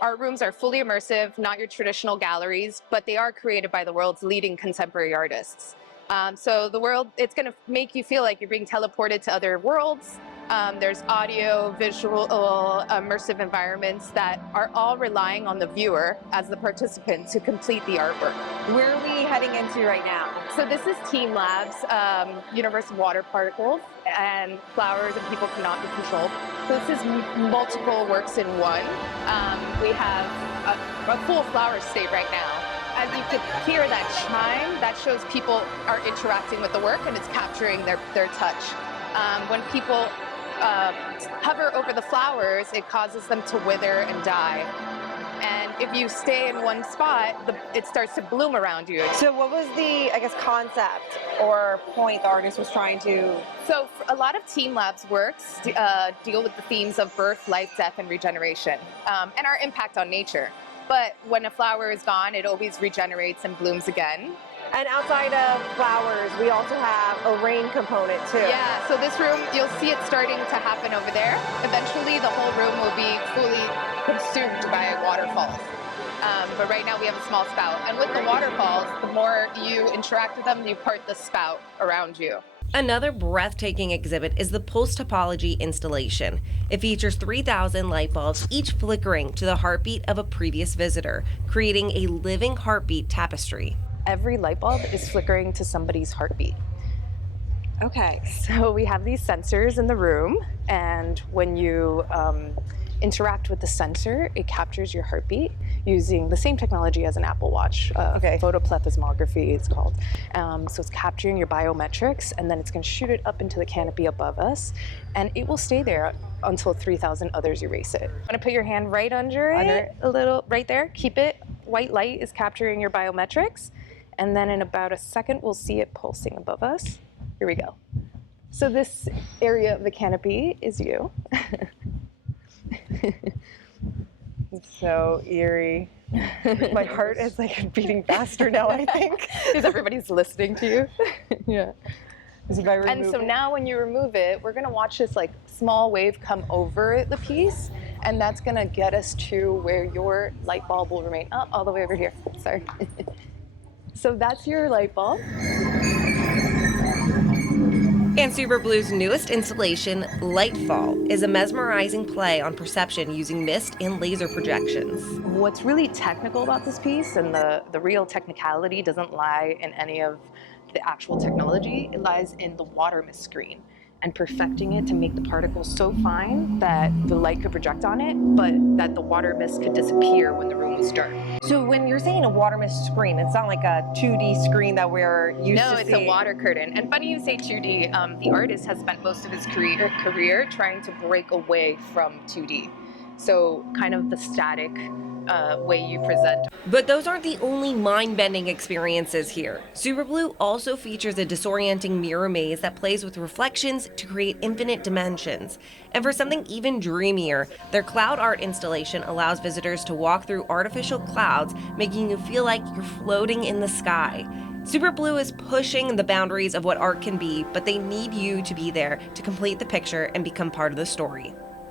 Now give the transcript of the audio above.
Art rooms are fully immersive, not your traditional galleries, but they are created by the world's leading contemporary artists. So the world, it's going to make you feel like you're being teleported to other worlds. There's audio, visual, immersive environments that are all relying on the viewer as the participant to complete the artwork. Where are we heading into right now? So this is Team Labs, universe of water particles and flowers and people cannot be controlled. So this is multiple works in one. We have a full flower state right now. As you could hear that chime, that shows people are interacting with the work and it's capturing their touch. When people hover over the flowers, it causes them to wither and die. And if you stay in one spot, it starts to bloom around you. So what was the, I guess, concept or point the artist was trying to... So a lot of Team Labs works deal with the themes of birth, life, death, and regeneration, and our impact on nature. But when a flower is gone, it always regenerates and blooms again. And outside of flowers, we also have a rain component too. Yeah, so this room, you'll see it starting to happen over there. Eventually, the whole room will be fully consumed by waterfalls. But right now we have a small spout. And with the waterfalls, the more you interact with them, you part the spout around you. Another breathtaking exhibit is the Pulse Topology installation. It features 3,000 light bulbs, each flickering to the heartbeat of a previous visitor, creating a living heartbeat tapestry. Every light bulb is flickering to somebody's heartbeat. Okay. So we have these sensors in the room, and when you interact with the sensor, it captures your heartbeat using the same technology as an Apple Watch. Photoplethysmography it's called. So it's capturing your biometrics, and then it's going to shoot it up into the canopy above us, and it will stay there until 3,000 others erase it. I'm going to put your hand right under it, a little, right there. Keep it. White light is capturing your biometrics, and then in about a second, we'll see it pulsing above us. Here we go. So this area of the canopy is you. It's so eerie. My heart is like beating faster now, I think. Because everybody's listening to you. Yeah. If I And so now when you remove it, we're gonna watch this like small wave come over the piece, and that's gonna get us to where your light bulb will remain. Oh, all the way over here, sorry. So that's your light bulb. And Superblue's newest installation, Lightfall, is a mesmerizing play on perception using mist and laser projections. What's really technical about this piece, and the real technicality doesn't lie in any of the actual technology, it lies in the water mist screen and perfecting it to make the particles so fine that the light could project on it, but that the water mist could disappear when the room was dark. So when you're saying a water mist screen, it's not like a 2D screen that we're used to seeing. No, it's a water curtain. And funny you say 2D, the artist has spent most of his career trying to break away from 2D. So kind of the static way you present. But those aren't the only mind-bending experiences here. Superblue also features a disorienting mirror maze that plays with reflections to create infinite dimensions. And for something even dreamier, their cloud art installation allows visitors to walk through artificial clouds, making you feel like you're floating in the sky. Superblue is pushing the boundaries of what art can be, but they need you to be there to complete the picture and become part of the story.